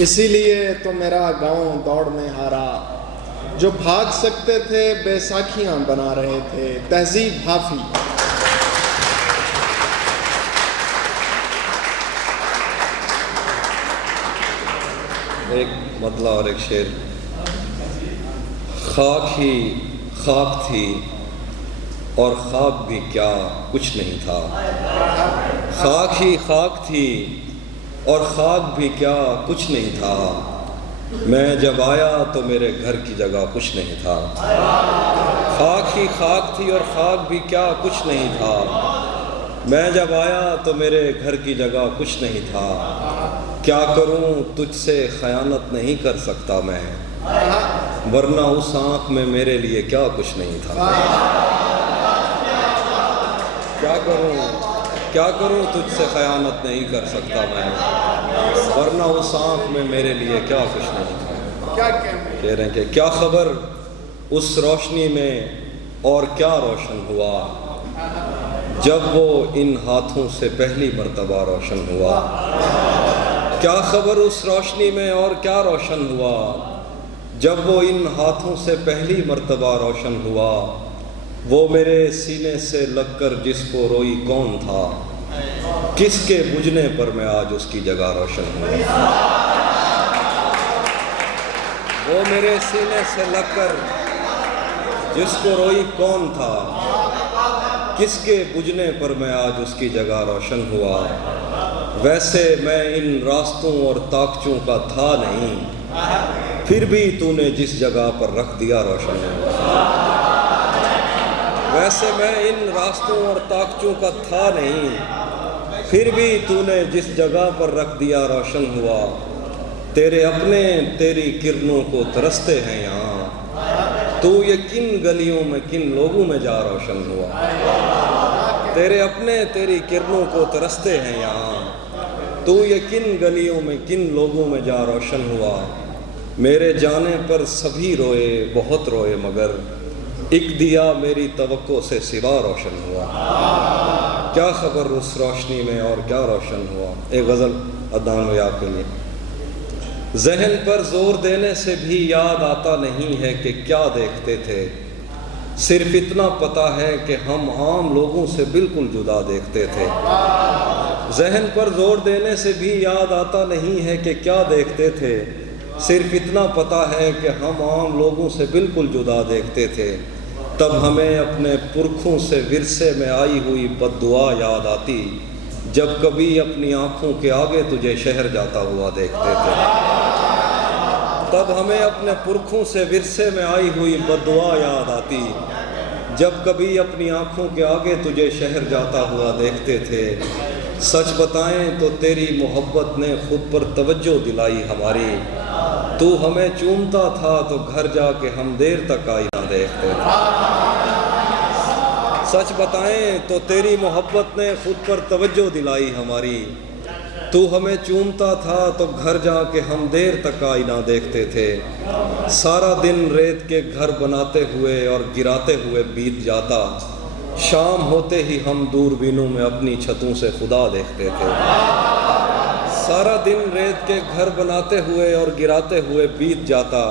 اسی لیے تو میرا گاؤں دوڑ میں ہارا، جو بھاگ سکتے تھے بیساکھیاں بنا رہے تھے، تہذیب حافی۔ ایک مطلع اور ایک شعر۔ خاک ہی خاک تھی اور خاک بھی کیا کچھ نہیں تھا، خاک ہی خاک تھی اور خاک بھی کیا کچھ نہیں تھا، میں جب آیا تو میرے گھر کی جگہ کچھ نہیں تھا، خاک ہی خاک تھی اور خاک بھی کیا کچھ نہیں تھا، میں جب آیا تو میرے گھر کی جگہ کچھ نہیں تھا، کیا کروں تجھ سے خیانت نہیں کر سکتا میں، ورنہ اس آنکھ میں میرے لیے کیا کچھ نہیں تھا، کیا کروں تجھ سے خیانت نہیں کر سکتا میں، ورنہ اس آنکھ میں میرے لیے کیا کچھ نہیں تھا۔ کہہ رہے ہیں کہ کیا خبر اس روشنی میں اور کیا روشن ہوا، جب وہ ان ہاتھوں سے پہلی مرتبہ روشن ہوا، کیا خبر اس روشنی میں اور کیا روشن ہوا، جب وہ ان ہاتھوں سے پہلی مرتبہ روشن ہوا، وہ میرے سینے سے لگ کر جس کو روئی کون تھا، کس کے بجھنے پر میں آج اس کی جگہ روشن ہوا، وہ میرے سینے سے لگ کر جس کو روئی کون تھا، کس کے بجھنے پر میں آج اس کی جگہ روشن ہوا، ویسے میں ان راستوں اور طاقچوں کا تھا نہیں، پھر بھی تو نے جس جگہ پر رکھ دیا روشن ہوا، ویسے میں ان راستوں اور طاقچوں کا تھا نہیں، پھر بھی تو نے جس جگہ پر رکھ دیا روشن ہوا، تیرے اپنے تیری کرنوں کو ترستے ہیں یہاں، تو یہ کن گلیوں میں کن لوگوں میں جا روشن ہوا، تیرے اپنے تیری کرنوں کو ترستے ہیں یہاں، تو یہ کن گلیوں میں کن لوگوں میں جا روشن ہوا، میرے جانے پر سبھی روئے بہت روئے مگر ایک دیا میری توقع سے سوا روشن ہوا، کیا خبر اس روشنی میں اور کیا روشن ہوا۔ ایک غزل عدنان ویاب کے لیے۔ ذہن پر زور دینے سے بھی یاد آتا نہیں ہے کہ کیا دیکھتے تھے، صرف اتنا پتہ ہے کہ ہم عام لوگوں سے بالکل جدا دیکھتے تھے، ذہن پر زور دینے سے بھی یاد آتا نہیں ہے کہ کیا دیکھتے تھے، صرف اتنا پتہ ہے کہ ہم عام لوگوں سے بالکل جدا دیکھتے تھے، تب ہمیں اپنے پرکھوں سے ورثے میں آئی ہوئی بد دعا یاد آتی، جب کبھی اپنی آنکھوں کے آگے تجھے شہر جاتا ہوا دیکھتے تھے، تب ہمیں اپنے پرکھوں سے ورثے میں آئی ہوئی بد دعا یاد آتی، جب کبھی اپنی آنکھوں کے آگے تجھے شہر جاتا ہوا دیکھتے تھے، سچ بتائیں تو تیری محبت نے خود پر توجہ دلائی ہماری، تو ہمیں چومتا تھا تو گھر جا کے ہم دیر تک آئینہ دیکھتے تھے، سچ بتائیں تو تیری محبت نے خود پر توجہ دلائی ہماری، تو ہمیں چومتا تھا تو گھر جا کے ہم دیر تک آئینہ دیکھتے تھے، سارا دن ریت کے گھر بناتے ہوئے اور گراتے ہوئے بیت جاتا، شام ہوتے ہی ہم دوربینوں میں اپنی چھتوں سے خدا دیکھتے تھے، سارا دن ریت کے گھر بناتے ہوئے اور گراتے ہوئے بیت جاتا،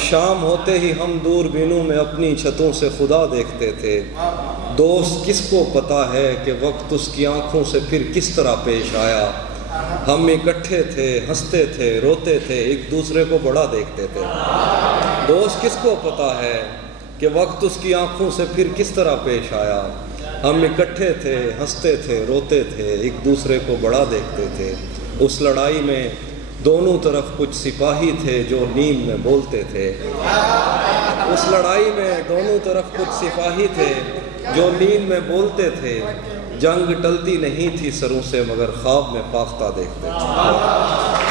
شام ہوتے ہی ہم دوربینوں میں اپنی چھتوں سے خدا دیکھتے تھے، دوست کس کو پتہ ہے کہ وقت اس کی آنکھوں سے پھر کس طرح پیش آیا، ہم اکٹھے تھے ہنستے تھے روتے تھے ایک دوسرے کو بڑا دیکھتے تھے، دوست کس کو پتہ ہے کہ وقت اس کی آنکھوں سے پھر کس طرح پیش آیا، ہم اکٹھے تھے ہنستے تھے روتے تھے ایک دوسرے کو بڑا دیکھتے تھے، اس لڑائی میں دونوں طرف کچھ سپاہی تھے جو نیند میں بولتے تھے، اس لڑائی میں دونوں طرف کچھ سپاہی تھے جو نیند میں بولتے تھے، جنگ ٹلتی نہیں تھی سروں سے مگر خواب میں فاختہ دیکھتے تھے۔